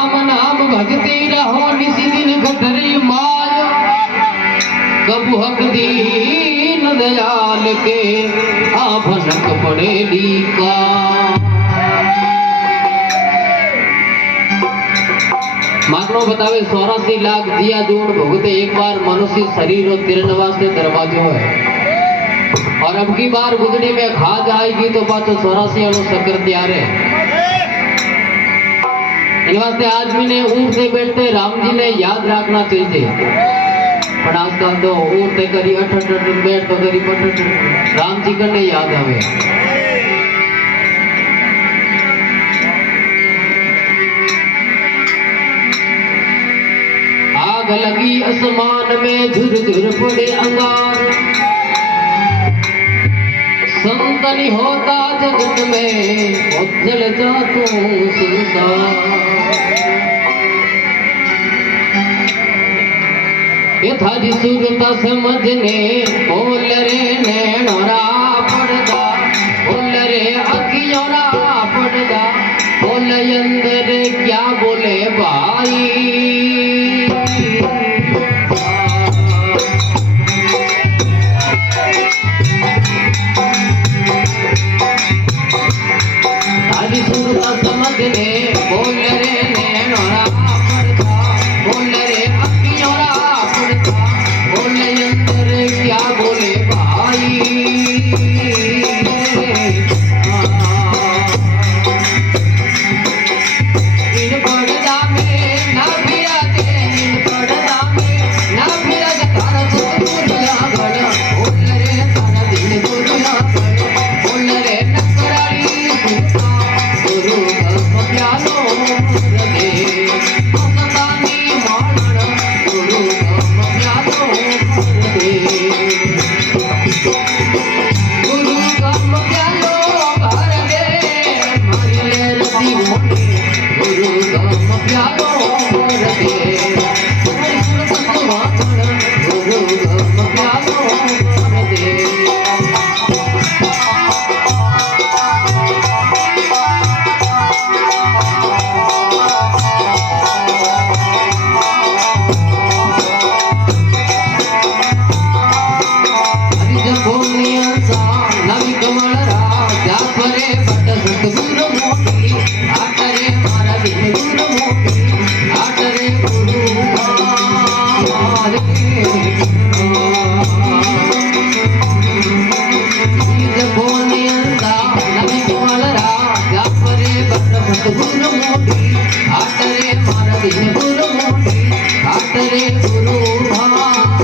राम नाम भगती रहो निसी दिन गठरी माय कबू हक दीन दयाल के आभनक पड़ेली का मागनो बतावे 84 लाख दिया जोड़ भुगते एक बार मनुष्य शरीर और 93 दरवाजो है और अब की बार गुदड़ी में खा जाएगी तो पाचो 84 वालों शक्कर तैयार है। इन वास्ते आदमी ने ऊंट से बैठते राम जी ने याद रखना चाहिए पर आजकल तो ऊंट से करी अठ बैठ तो करी पट राम जी करने याद आवे। आग लगी आसमान में झुर झुर पड़े अंगार संतनी होता जगत में उज्जल जा तू संसार ये थारी सुरता समझने बोल रे नैनोरा पड़दा बोल रे अखियोरा पड़दा बोल अंदर क्या बोले भाई समझने बोल रे नैनोरा पड़ता बोल रे अखियोरा पड़ता बोल अंदर क्या बोले भाई इन पड़दा में ना फिराते इन पड़दा में ना फिराते तारा दुनिया भर बोल रे तारा दिन दुनिया भर बोल रे नकराली गुरु प्यालो रदे सतानी मारण गुरु प्यालो रदे गुरु कम प्यालो भर दे मारे रति मोने गुरु कम प्यालो रदे गुरु कम प्यालो रदे नवी कमल राजा परे बट सतगुरु मोटी आटरे मारा दिन गुरु मोटी आटरे गुरु नवी कमल राजा परे बट सतगुरु मोटी आटरे मारा दिन गुरु मोटी आटरे गुरु गुरु